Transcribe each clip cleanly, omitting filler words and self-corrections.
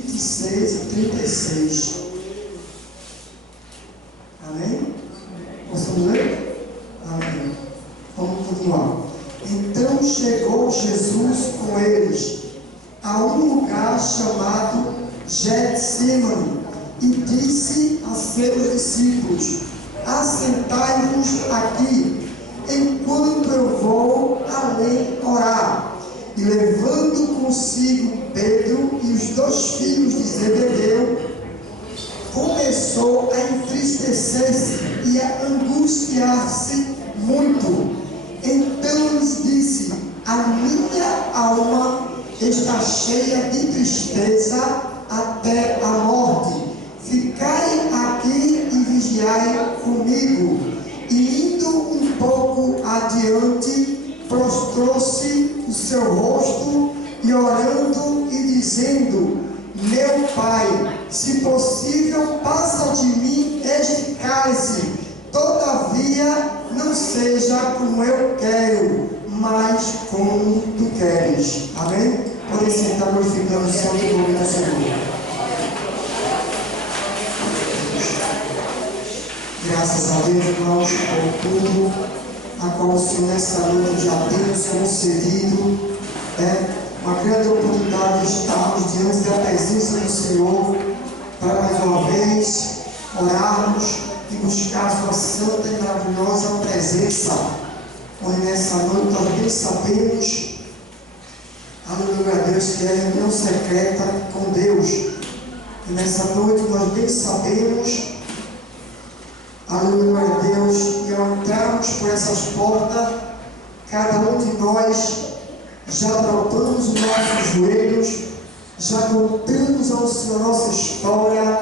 26 e 36. Amém? Posso ler? Amém. Vamos continuar. Então chegou Jesus com eles a um lugar chamado Getsemane e disse a seus discípulos: assentai-vos aqui, enquanto eu vou além orar. E levando consigo Pedro e os 2 filhos de Zebedeu, começou a entristecer-se e a angustiar-se muito. Então lhes disse: a minha alma está cheia de tristeza até a morte. Ficai aqui e vigiai comigo. E indo um pouco adiante, prostrou-se o seu rosto e orando e dizendo: meu Pai, se possível, passa de mim este cálice, todavia não seja como eu quero, mas como tu queres. Amém? Podem sentar, glorificando o santo nome do Senhor. Graças a Deus, irmãos, por tudo a qual o Senhor nessa noite já tem nos concedido. Uma grande oportunidade de estarmos diante da presença do Senhor para mais uma vez orarmos e buscar a sua santa e maravilhosa presença. Onde nessa noite nós bem sabemos, aleluia a Deus, que é a reunião secreta com Deus. E nessa noite nós bem sabemos, aleluia a Deus, que ao entrarmos por essas portas, cada um de nós já dobramos os nossos joelhos, já contamos ao Senhor nossa história,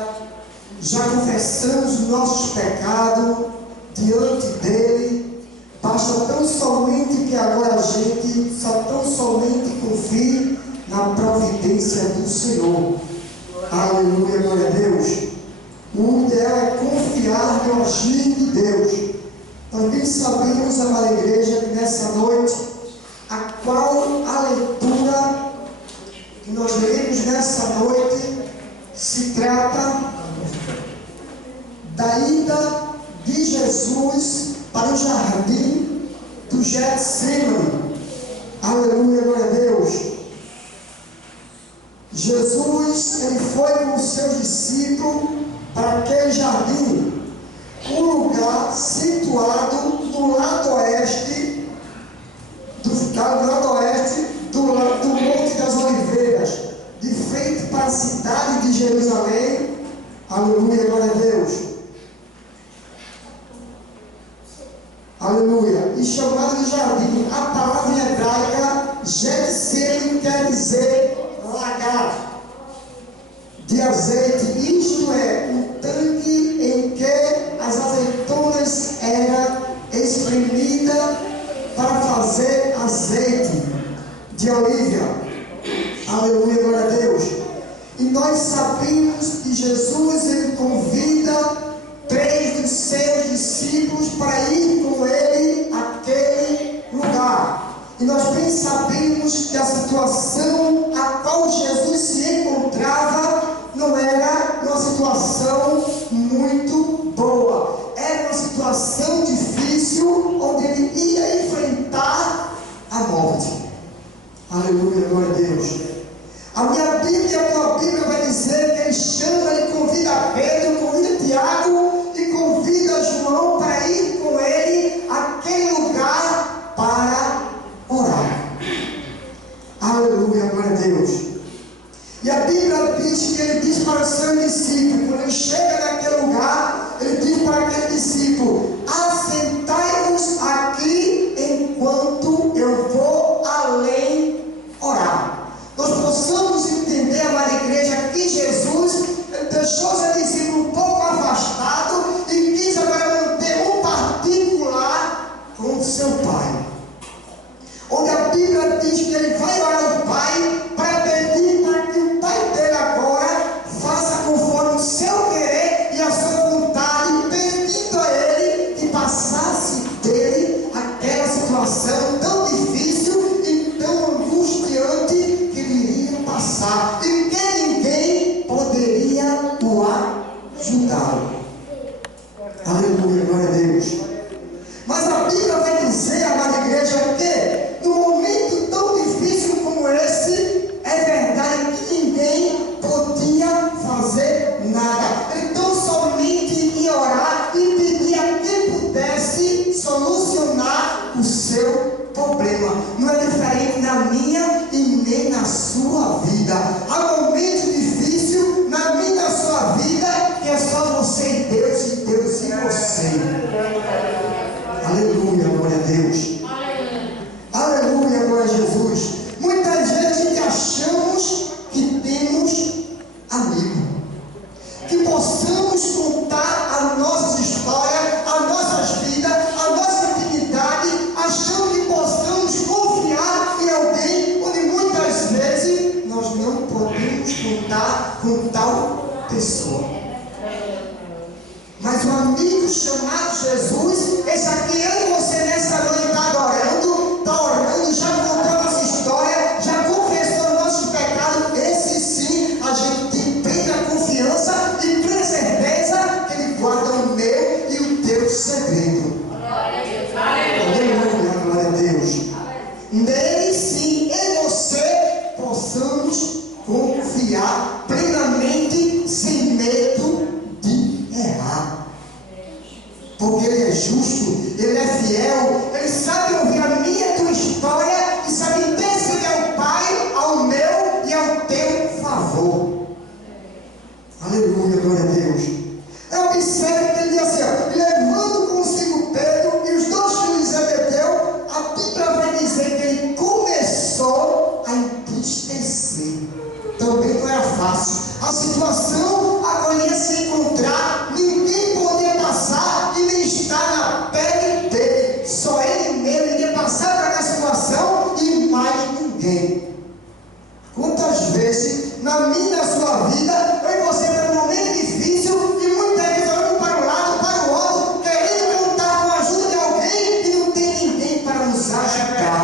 já confessamos os nossos pecados diante dEle. Basta tão somente que agora a gente só tão somente confie na providência do Senhor. Aleluia, glória a Deus. O ideal é confiar no agir de Deus. Nós bem sabemos, amada igreja, que nessa noite, a qual a leitura que nós leremos nessa noite se trata da ida de Jesus para o jardim do Getsemane. Aleluia, glória a Deus. Jesus, ele foi com os seus discípulos para aquele jardim, um lugar situado do lado oeste do Monte das Oliveiras, de frente para a cidade de Jerusalém. Aleluia, glória a Deus. Aleluia. E chamado de jardim. A palavra em hebraica Getsemane quer dizer lagar de azeite. Isto é, um tanque em que as azeitonas eram espremidas para fazer azeite de oliva. Aleluia, glória a Deus. E nós sabemos que Jesus, ele convida 3 dos seus discípulos para ir com ele àquele lugar. E nós bem sabemos que a situação a qual Jesus se encontrava não era uma situação muito boa. Era uma situação difícil, onde ele ia enfrentar a morte. Aleluia, glória a Deus. A minha Bíblia, a tua Bíblia vai dizer que ele chama, ele convida Pedro, convida Tiago e convida João para ir com ele àquele lugar para orar. Aleluia, glória a Deus. E a Bíblia diz que ele diz para os seus discípulos, quando ele chega naquele lugar, ele diz para aquele discípulo: assentai-vos aqui enquanto eu vou além orar. Nós possamos entender, amada igreja, que Jesus deixou seu discípulo um pouco afastado e quis agora manter um particular com o seu Pai. Onde a Bíblia diz que ele vai orar ao Pai para pedir para que o Pai dele agora faça conforme o seu querer e a sua vontade, pedindo a ele amigo. Que possamos contar a nossa história, as nossas vidas, a nossa intimidade, achando que possamos confiar em alguém, onde muitas vezes nós não podemos contar com tal pessoa. Mas o amigo chamado Jesus, esse aqui eu e você nessa noite está orando, já contou a nossa história, já confessou nossos pecados. Esse sim, a gente tem plena confiança e plena certeza que Ele guarda o meu e o teu segredo. Aleluia, glória a Deus. Nele sim, em você, possamos confiar plenamente, sem medo de errar. Porque Ele é justo, Ele é fiel, Ele sabe ouvir a minha e a tua história e sabe interceder ao Pai, ao meu e ao teu favor. Aleluia, glória a Deus. Eu observo que ele diz assim, ó, levando consigo Pedro e os dois filhos de Zebedeu, a Bíblia vai dizer que ele começou a entristecer. Também não era fácil. A situação agora ia se encontrar, ninguém podia passar e nem estar na pele dele. Só ele mesmo, ninguém passar por aquela situação e mais ninguém. Quantas vezes na minha e na sua vida, eu e você está num momento difícil e muitas vezes olhamos para um lado, para o outro, querendo contar com a ajuda de alguém e não tem ninguém para nos ajudar.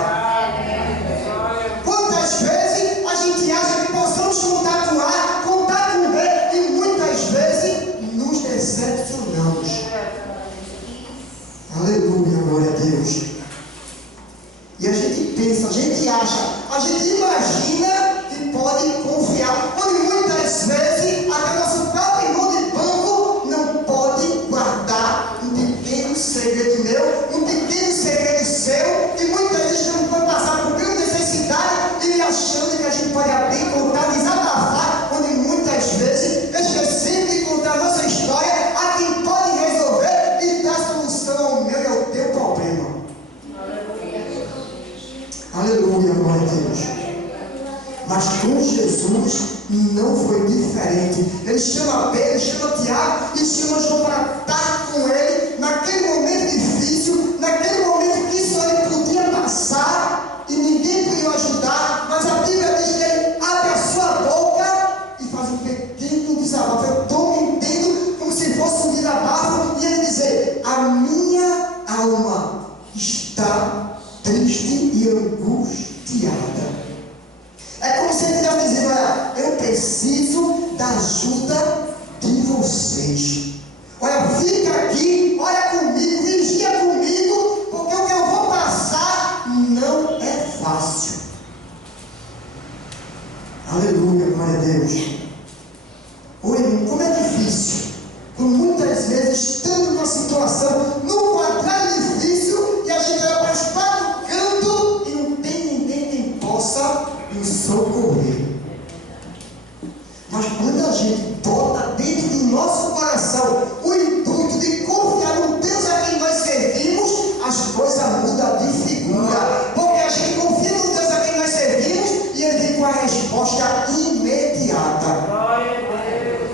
Quantas vezes a gente acha que possamos contar com A, contar com B e muitas vezes nos decepcionamos. Aleluia, glória a Deus. E a gente pensa, a gente acha, a gente imagina que pode confiar, onde muitas vezes até nosso próprio irmão de banco não pode guardar um pequeno segredo meu, um pequeno segredo seu, e muitas vezes não pode passar por grande necessidade e achando que a gente pode abrir, contar, desabafar, onde muitas vezes esquecemos de contar a nossa história a quem pode resolver e dar solução ao meu e ao teu problema. Aleluia, glória a Deus. Mas com Jesus não foi diferente. Ele chama Pedro, chama Tiago e chama João para estar com ele naquele momento difícil, naquele momento que só ele podia passar e ninguém podia ajudar. Mas a Bíblia diz que ele abre a sua boca e faz um pequeno desabafo. Eu estou me entendendo como se fosse um desabafo e ele dizer: a minha alma está triste e angustiada. É como se ele estivesse dizendo: olha, eu preciso da ajuda de vocês. Olha, fica aqui, olha comigo, vigia comigo, porque o que eu vou passar não é fácil. Aleluia, glória a Deus. Oi, irmão, como é difícil. Como muitas vezes estamos numa situação, num quadrado difícil, e a gente olha para os quatro cantos e não tem ninguém que possa nos socorrer. Mas quando a gente bota dentro do nosso coração o intuito de confiar no Deus a quem nós servimos, as coisas mudam de figura. Porque a gente confia no Deus a quem nós servimos e Ele vem com a resposta imediata.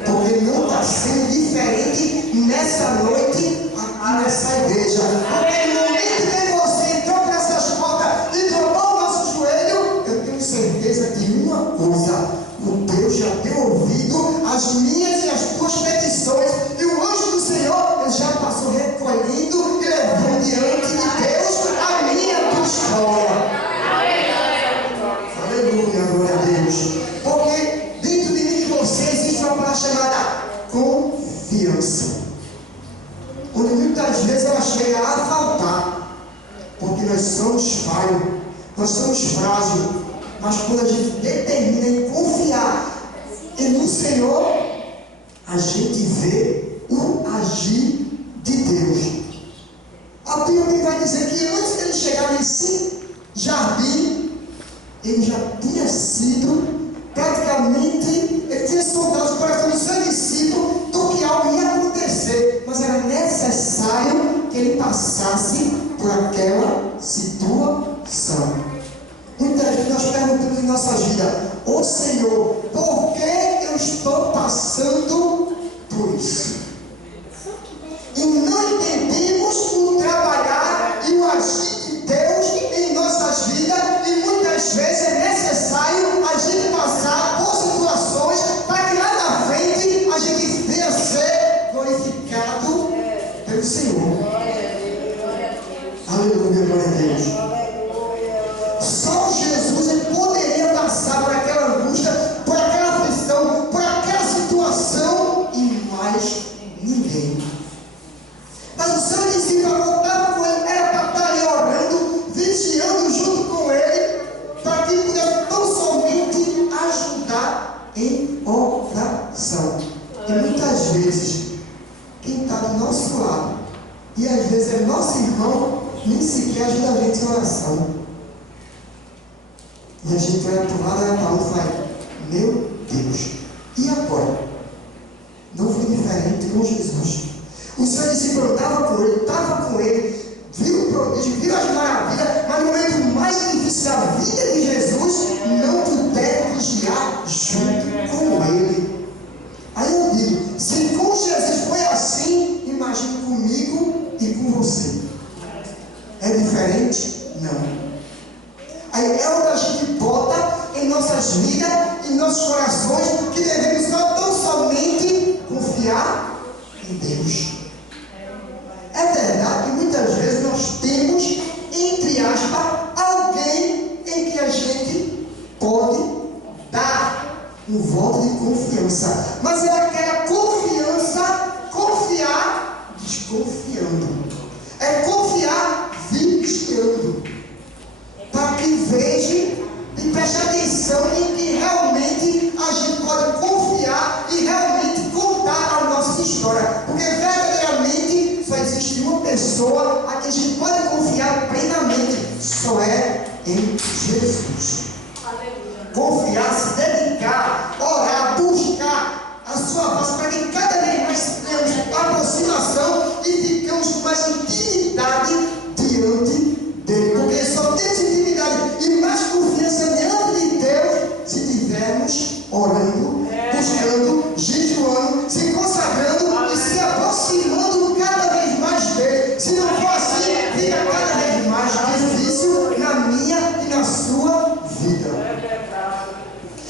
Porque não está sendo diferente nessa noite aqui nessa igreja. Porque no momento que você entrou por essas portas e dobrou o nosso joelho, eu tenho certeza de uma coisa: o Deus já deu ouvido às minhas e às tuas petições, e o anjo do Senhor ele já passou recolhendo e levando diante de Deus a minha e a tua história. Aleluia, glória a Deus. Porque dentro de mim e de você existe uma palavra chamada confiança, onde muitas vezes ela chega a faltar, porque nós somos falhos, nós somos frágeis. Mas quando a gente determina em confiar no Senhor, a gente vê o agir de Deus. A Bíblia vai dizer que antes dele chegar nesse jardim, ele já tinha sido praticamente, ele tinha sondado o coração do seu discípulo do que algo ia acontecer, mas era necessário que ele passasse por aquela situação. Muitas vezes nós perguntamos em nossa vida: ô Senhor, por que eu estou E muitas vezes, quem está do nosso lado, e às vezes é nosso irmão, nem sequer ajuda a gente em oração. E a gente olha para um lado, olha para o outro e fala, meu Deus, e agora? Não foi diferente com Jesus. O seu discípulo estava com ele, viu o prodígio, viu as maravilhas, mas no momento mais difícil da vida de Jesus, não puderam vigiar junto com ele. Aí eu digo, se com Jesus foi assim, imagine comigo e com você. É diferente? Não. Aí é onde a gente bota em nossas vidas, em nossos corações, que devemos tão somente confiar em Deus. É verdade que muitas vezes nós temos, entre aspas, alguém em que a gente pode dar um voto de confiança. Mas é aquela confiança, confiar desconfiando. É confiar vigiando. Para que veja e preste atenção em que realmente a gente pode confiar e realmente contar a nossa história. Porque verdadeiramente só existe uma pessoa a que a gente pode confiar plenamente. Só é em Jesus. Aleluia. Confiar, se dedicar, orar, buscar a sua voz para que cada vez mais tenhamos aproximação e ficamos com mais intimidade diante dele. Porque só temos intimidade e mais confiança diante de Deus se estivermos orando, buscando, jejuando, se consagrando e se aproximando cada vez mais dele. Se não for assim, fica cada vez mais difícil na minha e na sua vida.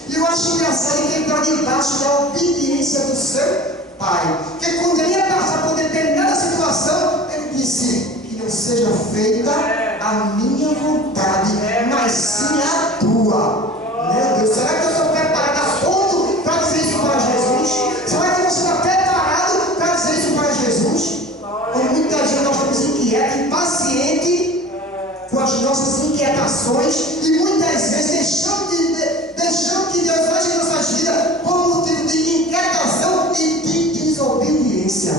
E eu acho engraçado que ele está debaixo da obediência do seu pai. Porque quando ele ia passar por determinada situação, ele disse que não seja feita a minha vontade, mas sim a tua. Meu Deus, será que eu estou preparado a ponto para dizer isso para Jesus? Será que você está preparado para dizer isso para Jesus? Ou muitas vezes nós estamos inquietos, impacientes com as nossas inquietações e muitas vezes deixamos que Deus age em nossas vidas por motivo de inquietação e de desobediência.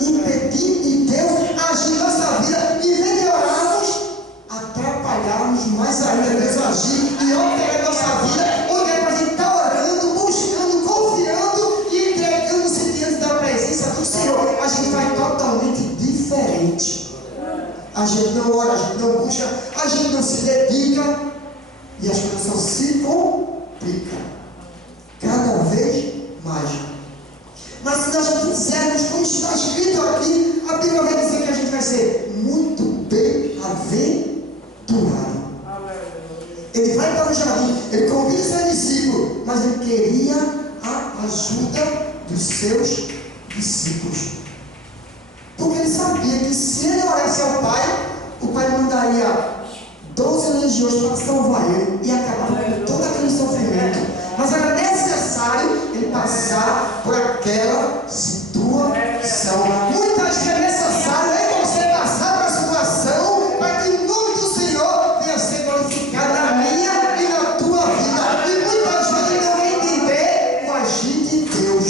Impedir de Deus agir em nossa vida e vem de orarmos, atrapalharmos mais ainda Deus agir e alterar nossa vida, onde é para a gente estar orando, buscando, confiando e entregando-se diante da presença do Senhor. A gente vai totalmente diferente. A gente não ora, a gente não busca, a gente não se dedica e as coisas só se complicam cada vez mais. Mas se nós fizermos como está escrito aqui, a Bíblia vai dizer que a gente vai ser muito bem-aventurado. Ele vai para o jardim, ele convida os seus discípulos, mas ele queria a ajuda dos seus discípulos. Porque ele sabia que se ele orasse ao Pai, o Pai mandaria 12 legiões para salvar ele e acabar com todo aquele sofrimento. Mas era necessário ele passar por aquela situação. Muitas vezes é necessário você passar por a situação para que o nome do Senhor venha ser glorificado na minha e na tua vida. E muitas vezes não vem entender o agir de Deus.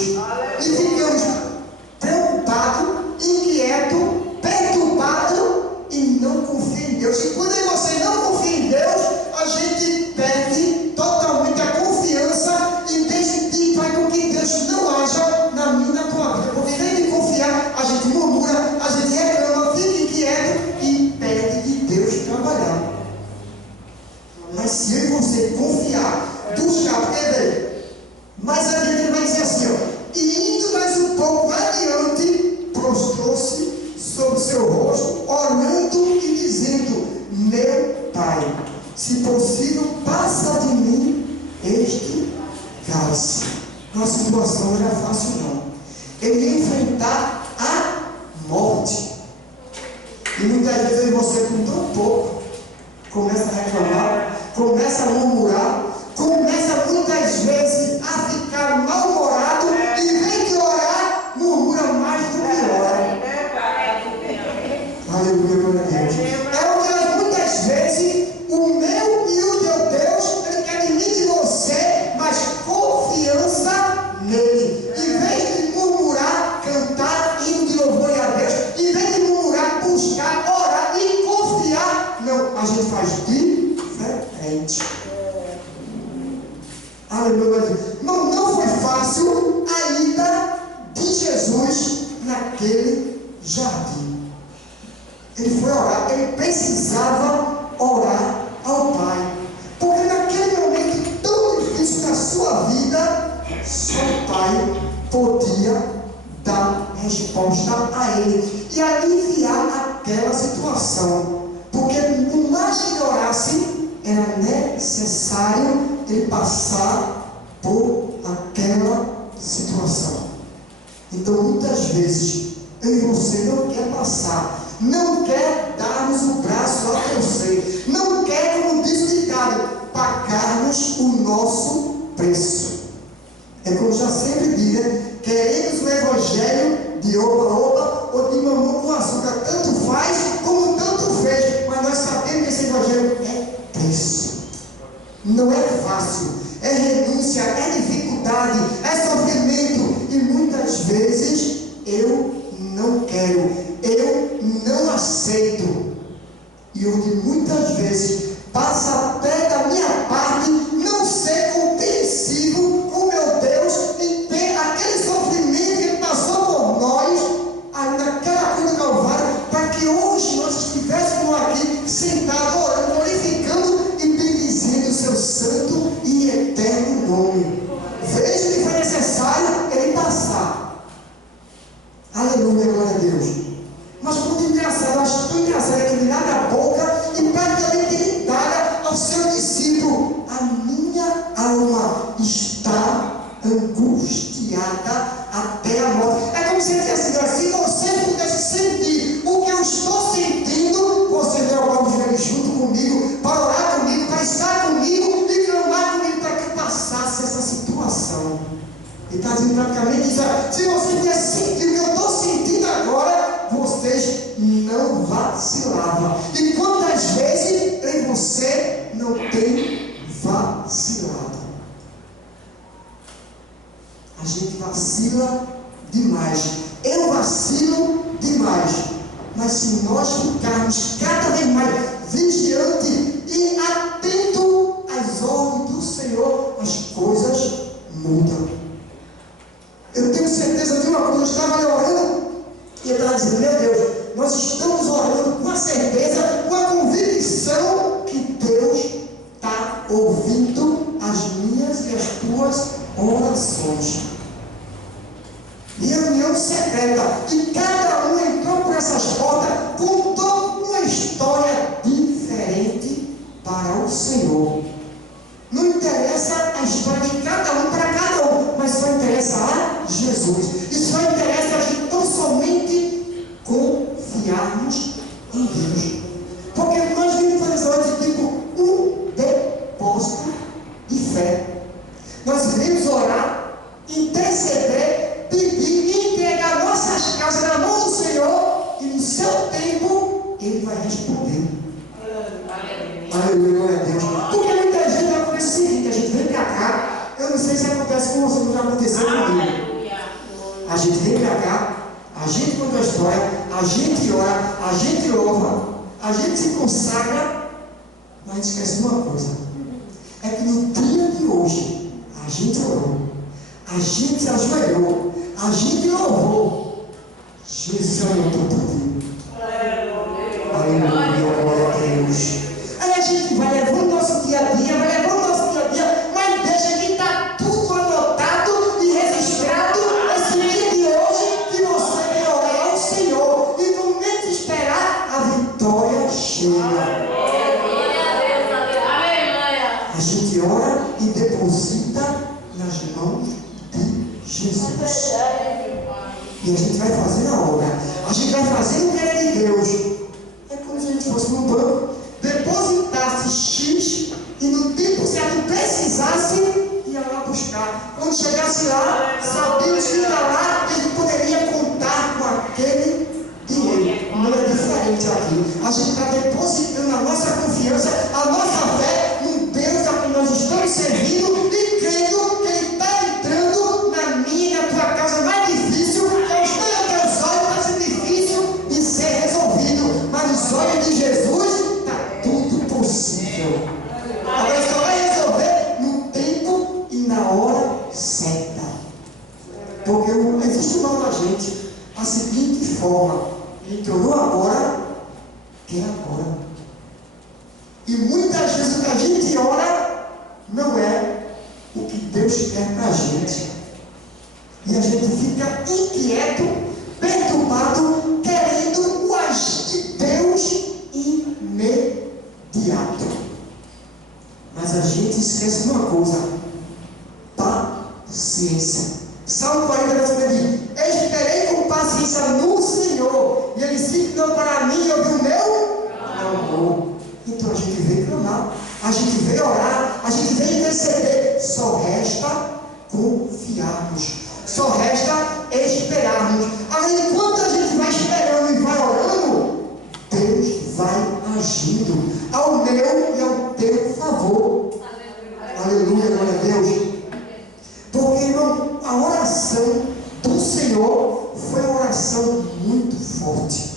E ficamos preocupados, inquietos, perturbados e não confiam em Deus. E quando você não confia em Deus, a gente perde totalmente a confiança e faz com que Deus não haja na minha e na tua vida. Porque em vez de confiar, a gente murmura, a gente reclama, fica inquieto e pede de Deus trabalhar. Mas se eu e você confiar, buscar, porque mais adiante ele vai dizer assim, ó, e indo mais um pouco adiante, prostrou-se sobre o seu rosto, orando e dizendo, meu Pai, se possível, passa de mim este cálice. Nossa situação não era fácil não. Ele ia enfrentar a morte. E muitas vezes você com tão pouco começa a reclamar, começa a murmurar, começa muitas vezes a ficar mal-humorado e vem de orar, murmura mais do que ora. Aleluia, glória a Deus. É onde muitas vezes o meu e o teu Deus, ele quer de mim e de você, mas confiança nele. Em vez de naquele jardim. Ele foi orar, ele precisava orar ao Pai, porque naquele momento tão difícil da sua vida, só o Pai podia dar resposta a ele e aliviar aquela situação, porque por mais que ele orasse, era necessário ele passar por aquela situação. Então muitas vezes eu e você não quer passar, não quer darmos o braço a torcer, não quer, como diz o ditado, pagarmos o nosso preço. É como já sempre digo, né? Queremos o evangelho de oba-oba ou de mamão com açúcar, tanto faz como tanto fez, mas nós sabemos que esse evangelho é preço, não é fácil, é renúncia, é dificuldade, é sofrimento, e muitas vezes eu não quero, eu não aceito, e onde muitas vezes passa até da minha parte não ser compreensivo com meu Deus e ter aquele sofrimento que Ele passou por nós, ali naquela cruz do Calvário, para que hoje nós estivéssemos aqui sentados, orando, glorificando e bendizendo o seu santo e eterno nome. Veja que foi necessário Ele passar. Aleluia, glória a Deus. Mas muito engraçado, eu acho tão engraçado é que ele abre a boca e praticamente ele indaga ao seu discípulo: a minha alma está angustiada até a morte. É como se ele dissesse assim: se você pudesse sentir o que eu estou sentindo, você veio ao Evangelho junto comigo, para orar comigo, para estar comigo e clamar comigo para que passasse essa situação. Ele está dizendo praticamente isso: se você pudesse sentir o que eu estou sentindo agora, vocês não vacilavam. E quantas vezes em você não tem vacilado? A gente vacila demais. Eu vacilo demais. Mas se nós ficarmos cada vez mais vigiante e atento às ordens do Senhor, as coisas mudam. Eu tenho certeza de uma coisa: eu estava ali orando e eu estava dizendo: meu Deus, nós estamos orando com a certeza, com a convicção que Deus está ouvindo as minhas e as tuas orações. Reunião secreta, e cada um entrou por essas portas, contou uma história diferente para o Senhor. Não interessa a história de cada um para cada um, mas só interessa a Jesus. E só interessa a gente tão somente confiarmos em Deus. Porque nós vimos fazer hoje tipo um depósito de fé. Nós iremos orar, interceder, pedir e entregar nossas casas na mão do Senhor, e no seu tempo Ele vai responder. Aleluia, glória a Deus. Porque muita gente vai fazer o seguinte: a gente vem para cá, eu não sei se acontece com você, não já aconteceu comigo. A gente vem para cá, a gente conta a história, a gente ora, a gente louva, a gente se consagra, mas a gente esquece de uma coisa: é que no dia de hoje a gente orou, a gente ajoelhou, a gente louvou, Jesus anotou tudo. Aleluia, glória a Deus. Aí a gente vai levando o nosso dia a dia, mas deixa que está tudo anotado e registrado esse dia de hoje, que você vai orar ao Senhor e no momento de esperar, a vitória chega. A gente ora e deposita nas mãos de Jesus. E a gente vai fazer a obra, a gente vai fazer o que é de Deus. É como se a gente fosse no banco, depositasse X e no tempo certo precisasse, ia lá buscar. Quando chegasse lá, sabíamos que era lá que a gente poderia contar com aquele dinheiro. Não é diferente aqui. A gente está depositando a nossa confiança, a nossa fé no Deus a quem nós estamos servindo e crendo que Ele está entrando na minha e na tua casa mais difícil. Eu estou em teus olhos, está sendo difícil de ser resolvido, mas os olhos de Jesus está tudo possível. Agora só vai resolver no tempo e na hora certa. Porque existe um mal da gente. a seguinte forma: ele entrou agora, quer agora. E muitas vezes o que a gente ora não é o que Deus quer para a gente. E a gente fica inquieto, perturbado, querendo o agir de Deus imediato. Mas a gente esquece uma coisa: paciência. Salmo 40, verso 20: esperei com paciência no Senhor, e Ele se inclinou para mim e ouviu o meu clamor. Então a gente veio clamar, a gente veio orar, a gente veio interceder. Só resta confiarmos, só resta esperarmos. Aí, enquanto a gente vai esperando e vai orando, Deus vai agindo ao meu e ao teu favor. Aleluia, glória a Deus. Porque, irmão, a oração do Senhor foi uma oração muito forte.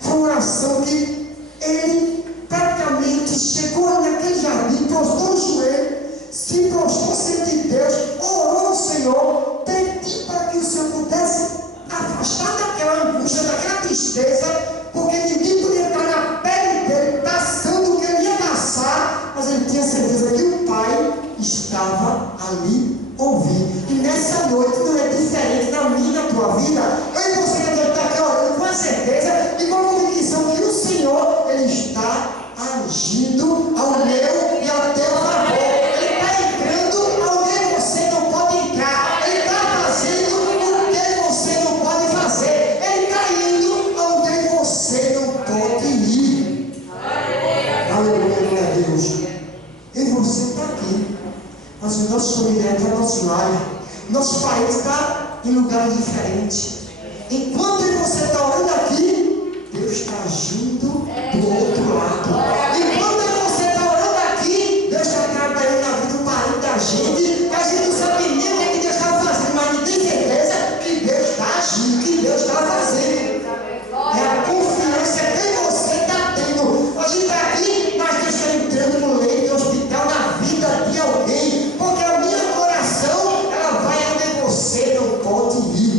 Foi uma oração que ele praticamente chegou naquele jardim, prostrou o joelho, se prostrou diante de Deus, orou ao Senhor, pediu para que o Senhor pudesse afastar daquela angústia, daquela tristeza, porque ninguém podia estar na pele dele, passando o que ele ia passar, mas ele tinha certeza que o Pai estava ali ouvindo. E nessa noite não é diferente na minha e na tua vida. Eu e você que deve estar aqui orando com a certeza e com a convicção que o Senhor, Ele está agindo ao meu e ao teu favor. Ele está entrando aonde você não pode entrar. Ele está fazendo o que você não pode fazer. Ele está indo aonde você não pode ir. Aleluia, glória a Deus. E você está aqui, mas os nossos familiares estão ao nosso lado, nosso país está em lugares diferentes. Enquanto você está orando aqui, Deus está agindo do outro lado. Enquanto você está orando aqui, Deus está trabalhando na vida do parente da gente. A gente não sabe nem o que Deus está fazendo, mas tem certeza que Deus está agindo, que Deus está fazendo. É a confiança que você está tendo. A gente está aqui, mas Deus está entrando no leito do hospital na vida de alguém, porque a minha oração, ela vai onde você não pode ir.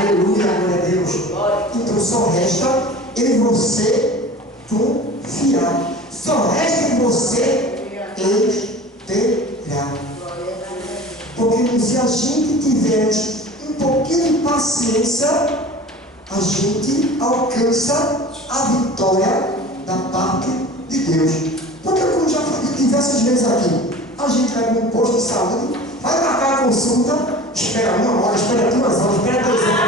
Aleluia, glória a Deus. Então só resta em você confiar, só resta em você esperar. Porque se a gente tiver um pouquinho de paciência, a gente alcança a vitória da parte de Deus. Porque, como já falei diversas vezes aqui, a gente vai para um posto de saúde, vai marcar a consulta, espera 1 hora, espera 2 horas, espera 2 horas,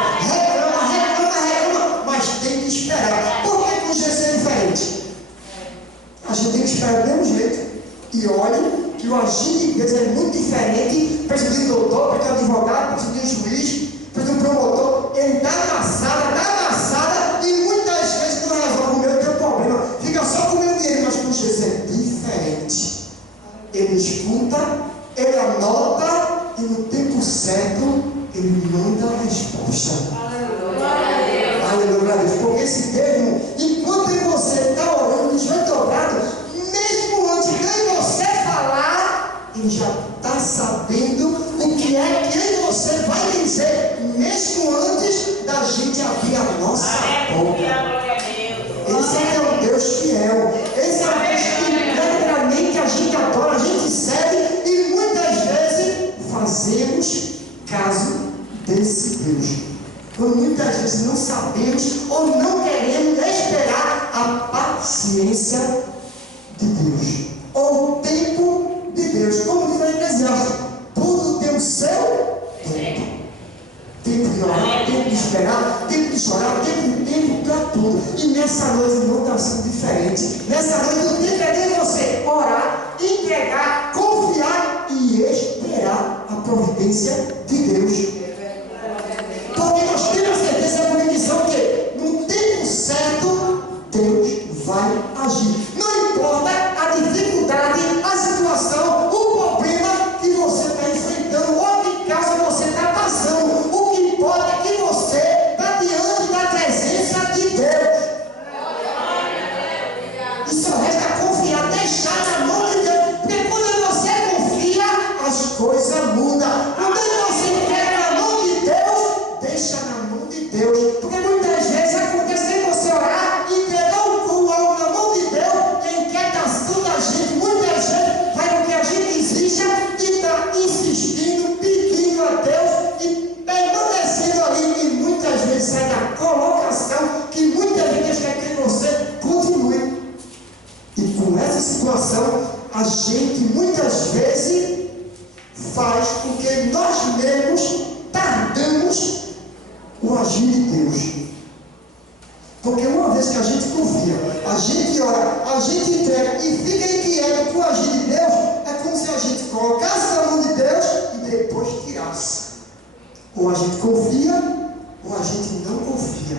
reclama, mas tem que esperar. Por que com Jesus é diferente? A gente tem que esperar do mesmo jeito. E olhe que o agir de Deus é muito diferente. Precisa de um doutor, precisa de um advogado, precisa de um juiz, precisa de um promotor. Ele dá amassada, e muitas vezes não resolve o meu teu problema. Fica só com o meu dinheiro, mas com Jesus é diferente. Ele escuta, ele anota e no tempo certo ele manda a resposta. Aleluia a Deus. Porque esse Deus, enquanto você está orando, de joelho dobrado, mesmo antes de você falar, ele já está sabendo o que é que você vai dizer, mesmo antes da gente abrir a nossa boca. Esse é o Deus fiel. Esse é o Deus que verdadeiramente a gente adora, a gente serve e muitas vezes fazemos caso desse Deus. Quando muitas vezes não sabemos ou não queremos esperar a paciência de Deus, ou o tempo de Deus. Como diz a Eclesiastes, tudo tem o seu tempo. Tempo de orar, tempo de esperar, tempo de chorar, tempo para tudo. E nessa noite não está sendo diferente. Nessa noite o tempo é de você orar, entregar, confiar e esperar a providência de Deus. Porque nós temos certeza e a convicção que no tempo certo Deus vai agir. Não importa a dificuldade, a situação, o problema que você está enfrentando ou que causa você está passando. O que importa é que você está diante da presença de Deus. E só resta confiar, deixar na mão de Deus. Porque quando você confia, as coisas mudam. Quando você entrega na mão porque nós mesmos tardamos o agir de Deus. Porque uma vez que a gente confia, a gente ora, a gente entrega e fica inquieto com o agir de Deus, é como se a gente colocasse na mão de Deus e depois tirasse. Ou a gente confia, ou a gente não confia.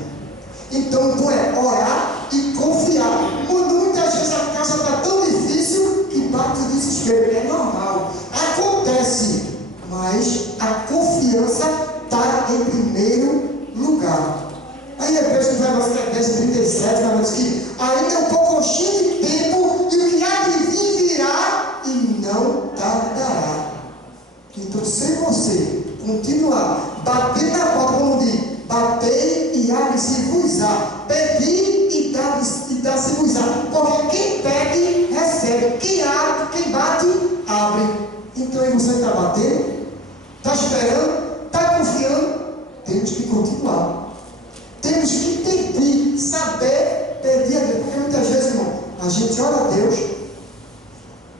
Então, bom é orar e confiar. Muitas vezes a casa está tão difícil que bate o desespero. É normal. Acontece. Mas a confiança está em primeiro lugar. Aí Efésios 10:37 vai dizer que ainda um pouquinho de tempo e o que há de vir virá e não tardará. Então, se você continuar batendo na porta, como diz, batei e abre-se-vos-á, pedi e dá-se-vos-á, porque quem pede, recebe, quem bate, abre. Então aí você está batendo, está esperando, está confiando, temos que continuar. Temos que pedir, saber pedir a Deus, porque muitas vezes, irmão, a gente ora a Deus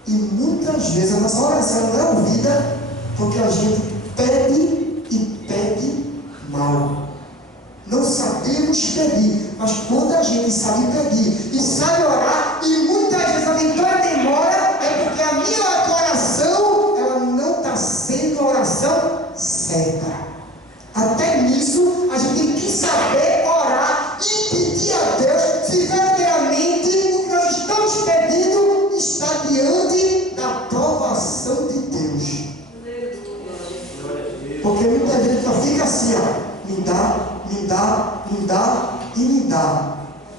e muitas vezes a nossa oração não é ouvida porque a gente pede e pede mal. Não sabemos pedir, mas quando a gente sabe pedir e sabe orar, e muitas vezes a vitória demora, é porque a minha oração, ela não está sendo a oração certa. Até nisso, a gente tem que saber orar e pedir a Deus se verdadeiramente o que nós estamos pedindo está diante da aprovação de Deus. Porque muita gente só fica assim, ó, me dá, me dá, me dá e me dá.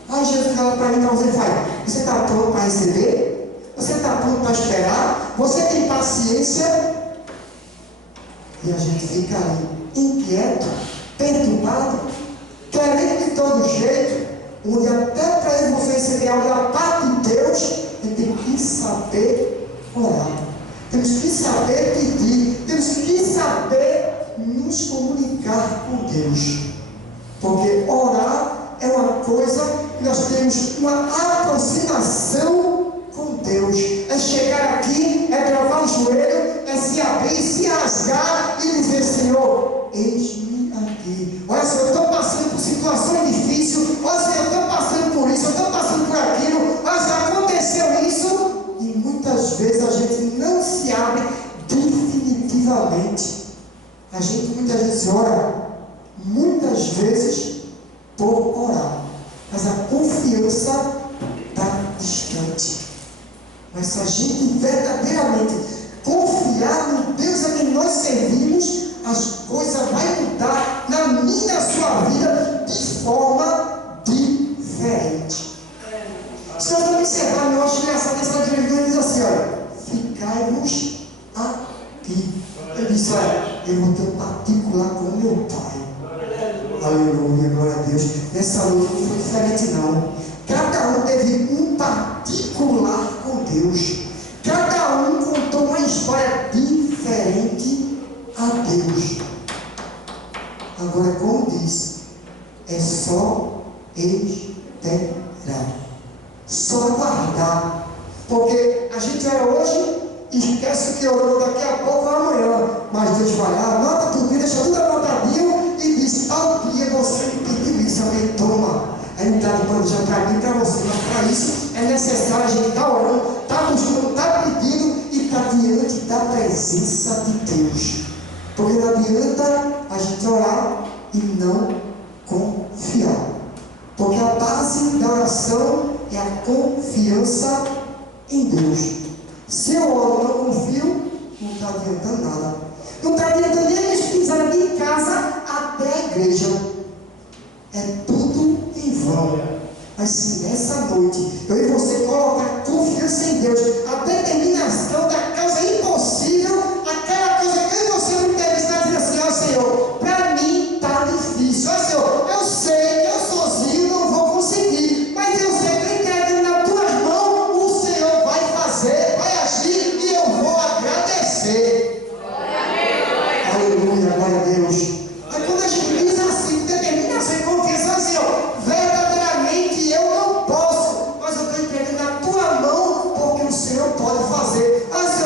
Aí Jesus fala para mim, então você faz, você está pronto para receber? Você está pronto para esperar? Você tem paciência? E a gente fica ali, inquieto, perturbado, querendo de todo jeito, onde até para você receber algo da parte de Deus, ele tem que saber orar. Temos que saber pedir, temos que saber nos comunicar com Deus. Porque orar é uma coisa que nós temos uma aproximação com Deus. É chegar aqui, é gravar o joelho, é se abrir, se rasgar e dizer: Senhor, eis-me aqui. Olha, Senhor, eu estou passando por situações difíceis. Olha, Senhor, eu estou passando por isso, eu estou passando por aquilo. Olha, Senhor, aconteceu isso. E muitas vezes a gente não se abre definitivamente. A gente muitas vezes ora, muitas vezes por orar, mas a confiança está distante. Mas se a gente verdadeiramente confiar no Deus a quem nós servimos, as coisas vão mudar na minha e na sua vida de forma diferente. Se nós observarmos, eu acho engraçado essa direção, ele diz assim: olha, ficai-vos aqui. Ele disse: olha, eu vou ter um particular com o meu Pai. Aleluia, glória a Deus. Nessa noite não foi diferente, não. Cada um teve um particular com Deus. Cada um contou uma história diferente a Deus. Agora, como diz, é só esperar, só aguardar. Porque a gente ora hoje, esquece que orou daqui a pouco ou amanhã. Mas Deus vai lá, anota tudo, deixa tudo anotadinho e diz: tal dia você me pediu isso, alguém toma. Aí ele está já para mim e para você. Mas para isso é necessário a gente estar orando, estar buscando, estar pedindo e estar diante da presença de Deus. Porque não adianta a gente orar e não confiar. Porque a base da oração é a confiança em Deus. Se eu oro e não confio, não está adiantando nada. Não está adiantando nem eles pisarem de casa até a igreja. É tudo em vão. Mas se nessa noite eu e você colocar confiança em Deus, a determinação da causa impossível, aquela coisa que eu e você não teve, está dizendo assim: ó Senhor, para mim está difícil. Ó Senhor, eu sei que eu sozinho não vou conseguir, mas eu sei que entregando nas tuas mãos, o Senhor vai fazer, vai agir e eu vou agradecer. Aleluia, glória a Deus. Aí quando a gente diz assim, determinação e confiança, Senhor, verdadeiramente eu não posso, mas eu estou entregando na tua mão, porque o Senhor pode fazer. Ah, Senhor,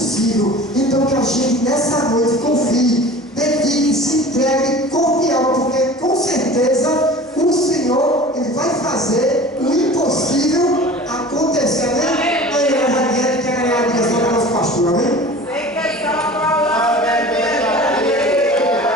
impossível. Então que a gente nessa noite confie, dedique, se entregue,